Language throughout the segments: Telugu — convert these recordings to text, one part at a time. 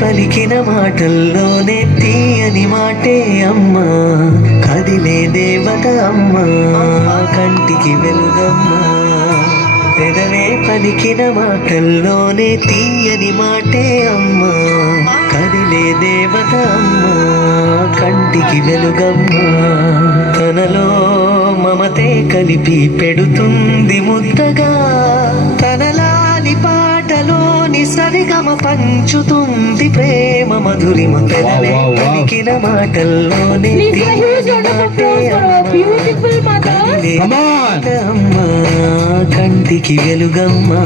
పలికిన మాటల్లోనే తీయని మాటే అమ్మా, కదిలే దేవత అమ్మా, కంటికి వెలుగమ్మా. పెదవే పలికిన మాటల్లోనే తీయని మాటే అమ్మా, కదిలే దేవత అమ్మా, కంటికి వెలుగమ్మా. తనలో మమతే కలిపి పెడుతుంది ముద్దగా, తనలాలి పాటలోని సరిగమ పంచుతుంది ప్రేమ మధురిమ. పెదవే పలికిన మాటల్లోనే తీయని మాటే అమ్మా, కదిలే దేవత అమ్మా, కంటికి వెలుగమ్మా.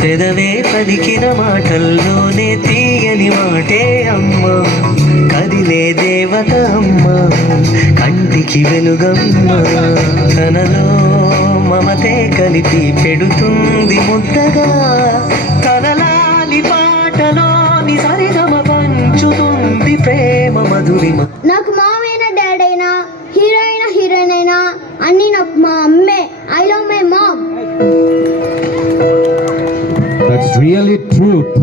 పెదవే పలికిన మాటల్లోనే తీయని మాటే అమ్మా, కదిలే దేవత అమ్మా, కంటికి వెలుగమ్మా. తనలో మమతే కలిపి పెడుతుంది ముద్దగా, తనలాలి పాటలోని సరిగమ పంచుతుంది ప్రేమ మధురిమ. నాకు మామైనా డాడ్ అయినా హీరోయిన్ అయినా అన్ని నాకు మా అమ్మే. I love my mom. That's really truth.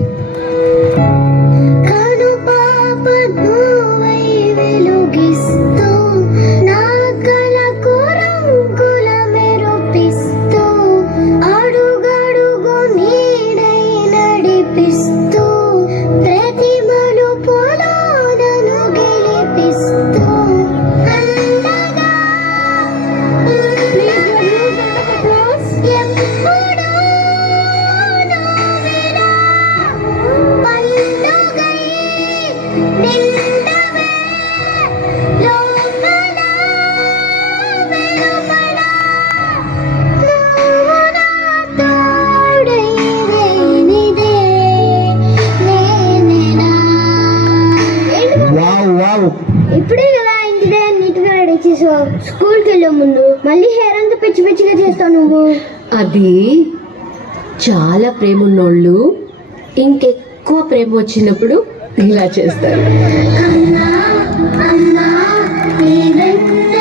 కను పాప నువ్వై వెలుగిస్తూ, నా కలకు రంగుల మెరుపిస్తూ, అడుగడుగు నీడై నడిపిస్తూ, ప్రతి మలుపులో నన్ను గెలిపిస్తూ, అండగా ఎప్పుడూ నువ్వేనా పండుగై నిండవే లోపల వెలుపల, నువ్వు నా తోడై లేనిదే నేనేనా. Wow. ఇప్పుడే కదా ఇంటి దగ్గర నీట్గా రెడీ చేసావు, స్కూల్కి వెళ్ళే ముందు మళ్ళీ హెయిర్ అంతా పిచ్చి పిచ్చిగా చేస్తావు నువ్వు. అది చాలా ప్రేమ ఉన్నోళ్ళు ఇంకెక్కువ ప్రేమ వచ్చినప్పుడు ఇలా చేస్తారు. అన్నా అన్నా నీ వెంట